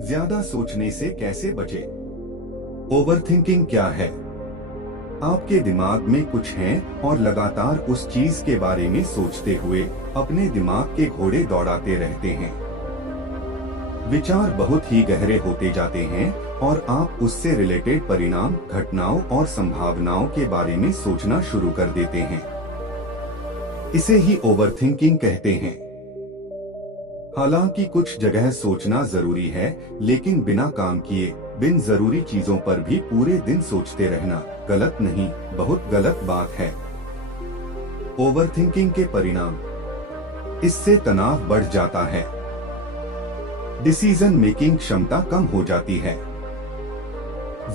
ज्यादा सोचने से कैसे बचें? ओवरथिंकिंग क्या है? आपके दिमाग में कुछ है और लगातार उस चीज के बारे में सोचते हुए अपने दिमाग के घोड़े दौड़ाते रहते हैं। विचार बहुत ही गहरे होते जाते हैं और आप उससे रिलेटेड परिणाम, घटनाओं और संभावनाओं के बारे में सोचना शुरू कर देते हैं। इसे ही ओवरथिंकिंग कहते हैं। हालांकि कुछ जगह सोचना जरूरी है, लेकिन बिना काम किए बिन जरूरी चीजों पर भी पूरे दिन सोचते रहना गलत नहीं, बहुत गलत बात है। ओवरथिंकिंग के परिणाम: इससे तनाव बढ़ जाता है, डिसीजन मेकिंग क्षमता कम हो जाती है।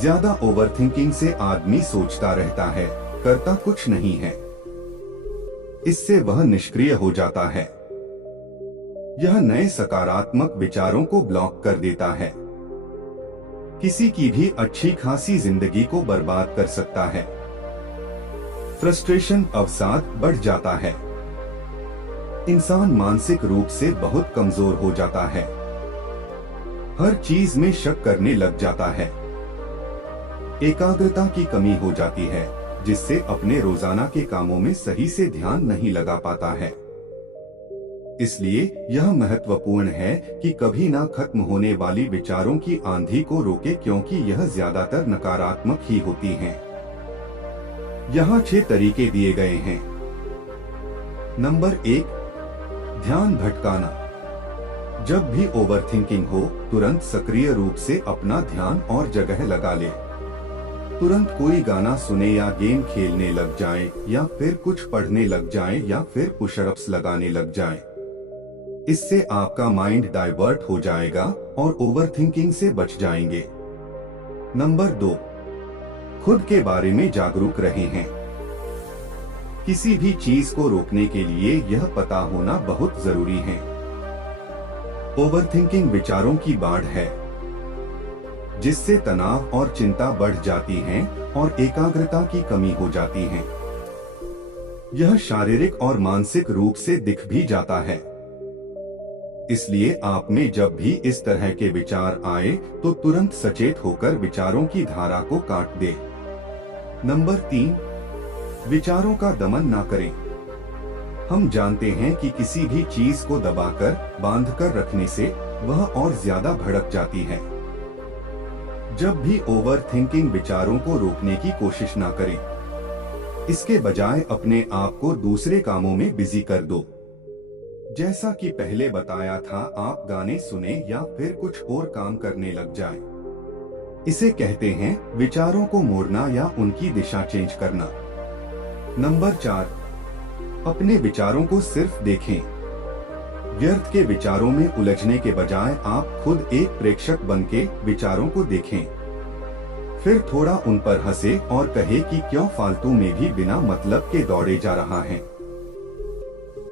ज्यादा ओवरथिंकिंग से आदमी सोचता रहता है, करता कुछ नहीं है। इससे वह निष्क्रिय हो जाता है। यह नए सकारात्मक विचारों को ब्लॉक कर देता है। किसी की भी अच्छी खासी जिंदगी को बर्बाद कर सकता है। फ्रस्ट्रेशन, अवसाद बढ़ जाता है। इंसान मानसिक रूप से बहुत कमजोर हो जाता है। हर चीज में शक करने लग जाता है। एकाग्रता की कमी हो जाती है, जिससे अपने रोजाना के कामों में सही से ध्यान नहीं लगा पाता है। इसलिए यह महत्वपूर्ण है कि कभी ना खत्म होने वाली विचारों की आंधी को रोके, क्योंकि यह ज्यादातर नकारात्मक ही होती हैं। यहाँ 6 तरीके दिए गए हैं। नंबर 1, ध्यान भटकाना। जब भी ओवरथिंकिंग हो, तुरंत सक्रिय रूप से अपना ध्यान और जगह लगा ले। तुरंत कोई गाना सुने या गेम खेलने लग जाएं, या फिर कुछ पढ़ने लग जाएं, या फिर पुशअप्स लगाने लग जाएं। इससे आपका माइंड डाइवर्ट हो जाएगा और ओवरथिंकिंग से बच जाएंगे। नंबर 2, खुद के बारे में जागरूक रहे हैं। किसी भी चीज को रोकने के लिए यह पता होना बहुत जरूरी है। ओवरथिंकिंग विचारों की बाढ़ है, जिससे तनाव और चिंता बढ़ जाती है और एकाग्रता की कमी हो जाती है। यह शारीरिक और मानसिक रूप से दिख भी जाता है। इसलिए आप में जब भी इस तरह के विचार आए, तो तुरंत सचेत होकर विचारों की धारा को काट दे। नंबर 3, विचारों का दमन ना करें। हम जानते हैं कि किसी भी चीज को दबाकर, बांधकर रखने से वह और ज्यादा भड़क जाती है। जब भी ओवरथिंकिंग विचारों को रोकने की कोशिश ना करें। इसके बजाय अपने आप को दूसरे कामों में बिजी कर दो। जैसा कि पहले बताया था, आप गाने सुने या फिर कुछ और काम करने लग जाएं। इसे कहते हैं विचारों को मोड़ना या उनकी दिशा चेंज करना। नंबर 4, अपने विचारों को सिर्फ देखें। व्यर्थ के विचारों में उलझने के बजाय आप खुद एक प्रेक्षक बनके विचारों को देखें। फिर थोड़ा उन पर हंसे और कहे कि क्यों फालतू में भी बिना मतलब के दौड़े जा रहा है।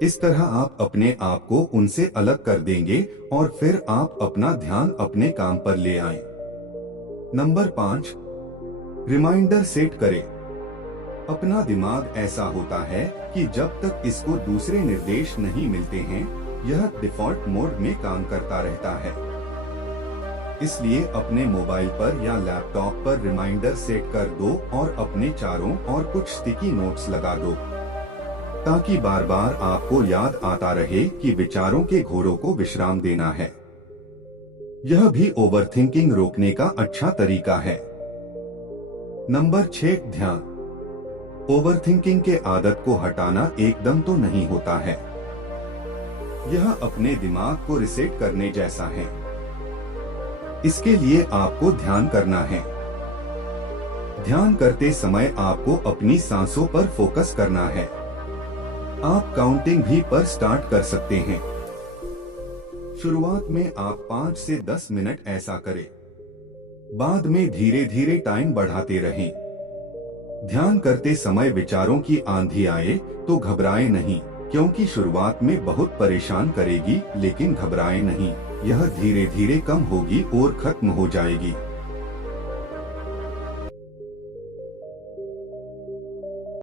इस तरह आप अपने आप को उनसे अलग कर देंगे और फिर आप अपना ध्यान अपने काम पर ले आएं। नंबर 5, रिमाइंडर सेट करें। अपना दिमाग ऐसा होता है कि जब तक इसको दूसरे निर्देश नहीं मिलते हैं, यह डिफॉल्ट मोड में काम करता रहता है। इसलिए अपने मोबाइल पर या लैपटॉप पर रिमाइंडर सेट कर दो और अपने चारों ओर कुछ स्टिकी नोट्स लगा दो, ताकि बार बार आपको याद आता रहे कि विचारों के घोड़ों को विश्राम देना है। यह भी ओवरथिंकिंग रोकने का अच्छा तरीका है। नंबर 6, ध्यान। ओवरथिंकिंग के आदत को हटाना एकदम तो नहीं होता है। यह अपने दिमाग को रिसेट करने जैसा है। इसके लिए आपको ध्यान करना है। ध्यान करते समय आपको अपनी सांसों पर फोकस करना है। आप काउंटिंग भी पर स्टार्ट कर सकते हैं। शुरुआत में आप 5 से 10 मिनट ऐसा करें। बाद में धीरे धीरे टाइम बढ़ाते रहें। ध्यान करते समय विचारों की आंधी आए तो घबराएं नहीं, क्योंकि शुरुआत में बहुत परेशान करेगी, लेकिन घबराएं नहीं, यह धीरे धीरे कम होगी और खत्म हो जाएगी।